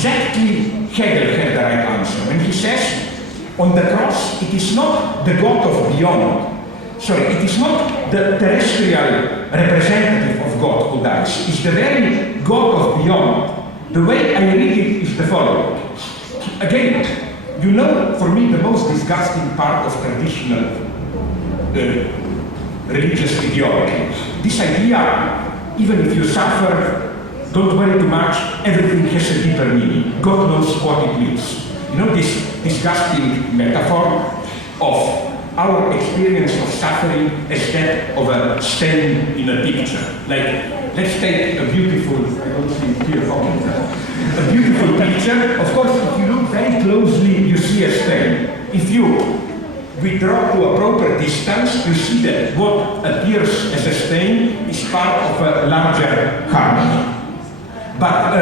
exactly Hegel had the right answer when he says, on the cross, it is not the God of beyond. Sorry, it is not the terrestrial representative of God who dies. It's the very God of beyond. The way I read it is the following. Again, you know, for me, the most disgusting part of traditional religious ideology. This idea, even if you suffer, don't worry too much, everything has a deeper meaning. God knows what it means. You know, this disgusting metaphor of our experience of suffering as that of a stain in a picture. Like, let's take a beautiful, I don't see it here, a beautiful picture. Of course, if you look very closely, you see a stain. If you withdraw to a proper distance, you see that what appears as a stain is part of a larger harmony. But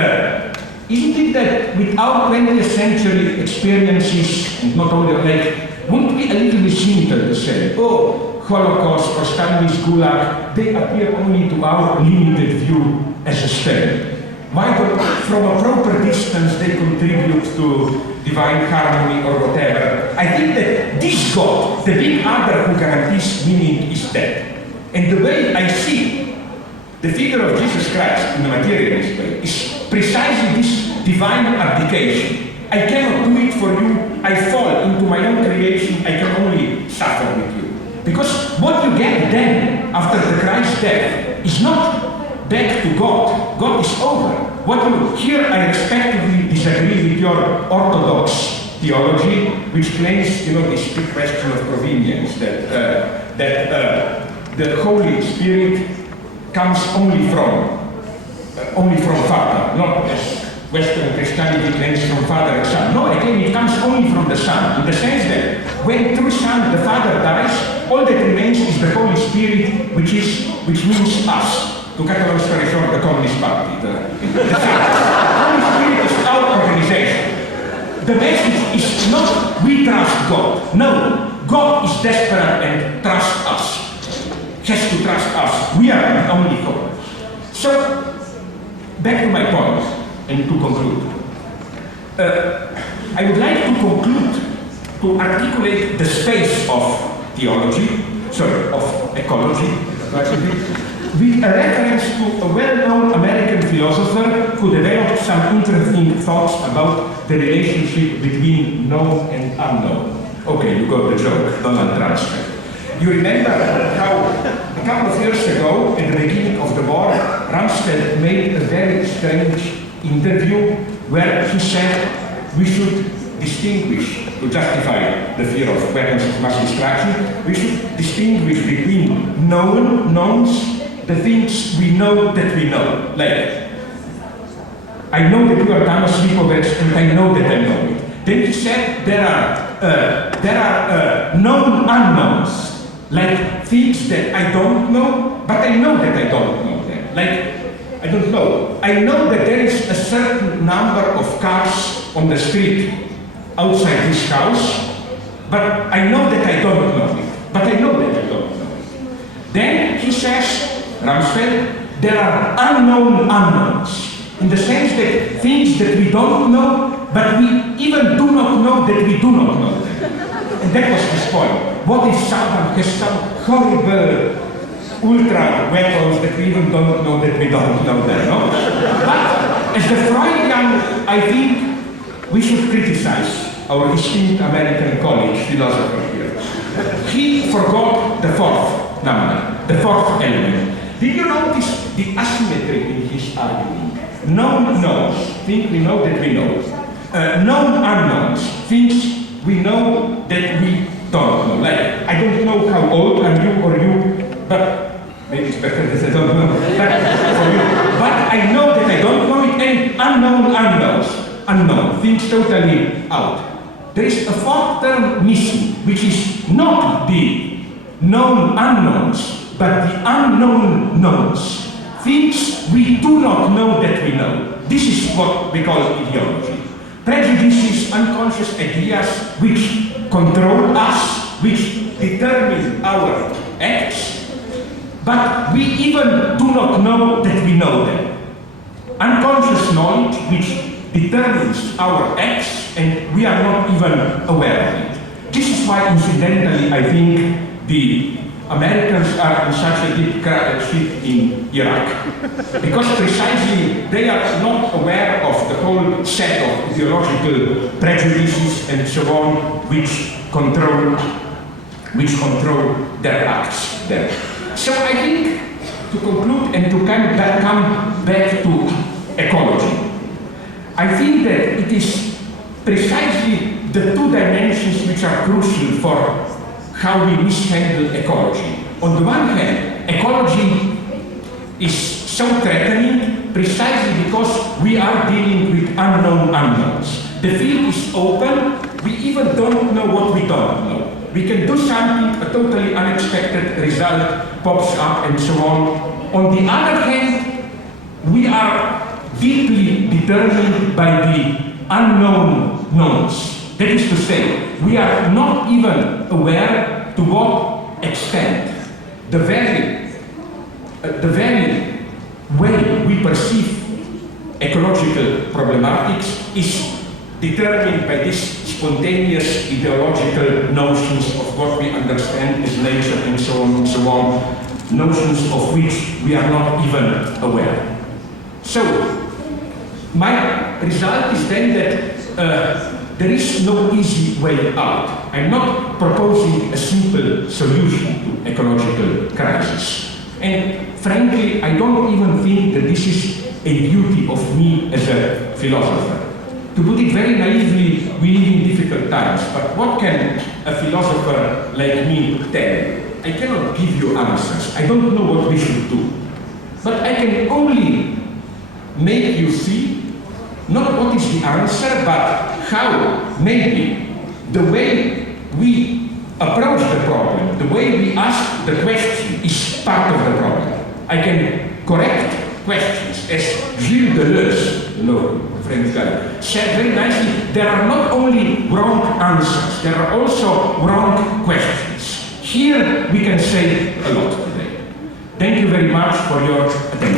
isn't it that with our 20th century experiences, and not only like, wouldn't it be a little bit cynical to say, oh, Holocaust or Stalin's Gulag, they appear only to our limited view as a stain? Why don't, from a proper distance, they contribute to divine harmony or whatever? I think that this God, the big other who guarantees meaning, is dead. And the way I see the figure of Jesus Christ in the materialist way is precisely this divine abdication. I cannot do it for you, I fall into my own creation, I can only suffer with you. Because what you get then, after the Christ's death, is not back to God. God is over. What you here, I respectively disagree with your orthodox theology, which claims, you know, this big question of provenience, that the Holy Spirit comes only from Father, not as Western Christianity claims from Father and Son. No, I claim it comes only from the Son, in the sense that when through Son the Father dies, all that remains is the Holy Spirit, which means us. To cut a long story short, the Communist Party. The Holy Spirit is our organization. The message is not we trust God. No, God is desperate and trusts us. Has to trust us. We are the only God. So, back to my point, and to conclude. I would like to conclude, to articulate the space of theology, of ecology, with a reference to a well-known American philosopher who developed some interesting thoughts about the relationship between known and unknown. Okay, you got the joke, Donald Trump. You remember how a couple of years ago, at the beginning of the war, Rumsfeld made a very strange interview where he said we should distinguish, to justify the fear of weapons of mass destruction, we should distinguish between knowns, the things we know that we know. Like, I know that you are Thomas Lipovets and I know that I know it. Then he said there are known unknowns. Like things that I don't know, but I know that I don't know them. Like, I don't know. I know that there is a certain number of cars on the street outside this house, but I know that I don't know it. But I know that I don't know it. Then he says, Rumsfeld, there are unknown unknowns. In the sense that things that we don't know, but we even do not know that we do not know them. And that was his point. What if Saddam has some horrible ultra weapons that we even don't know that we don't know them, no? But as the Freudian, I think we should criticize our esteemed American colleague, philosopher here. He forgot the fourth number, the fourth element. Did you notice the asymmetry in his argument? Known knowns, think we know that we know. Known unknowns, things we know that we don't know. Like, I don't know how old are you or you, but maybe it's better that I don't know. But I know that I don't know it, and unknown unknowns. Unknown, things totally out. There is a fourth term missing, which is not the known unknowns, but the unknown knowns. Things we do not know that we know. This is what we call ideology. Prejudices, unconscious ideas which control us, which determine our acts, but we even do not know that we know them. Unconscious knowledge which determines our acts and we are not even aware of it. This is why, incidentally, I think the Americans are in such a deep shit in Iraq. Because precisely they are not aware of the whole set of ideological prejudices and so on which control their acts there. So I think, to conclude and to come back to ecology, I think that it is precisely the two dimensions which are crucial for how we mishandle ecology. On the one hand, ecology is so threatening precisely because we are dealing with unknown unknowns. The field is open, we even don't know what we don't know. We can do something, a totally unexpected result pops up and so on. On the other hand, we are deeply determined by the unknown knowns. That is to say, we are not even aware to what extent the very way we perceive ecological problematics is determined by these spontaneous ideological notions of what we understand as nature and so on, notions of which we are not even aware. So, my result is then that there is no easy way out. I'm not proposing a simple solution to ecological crisis. And frankly, I don't even think that this is a duty of me as a philosopher. To put it very naively, we live in difficult times, but what can a philosopher like me tell? I cannot give you answers. I don't know what we should do. But I can only make you see not what is the answer, but how maybe the way we approach the problem, the way we ask the question is part of the problem. I can correct questions, as Gilles Deleuze, French guy, said very nicely, there are not only wrong answers, there are also wrong questions. Here we can say a lot today. Thank you very much for your attention.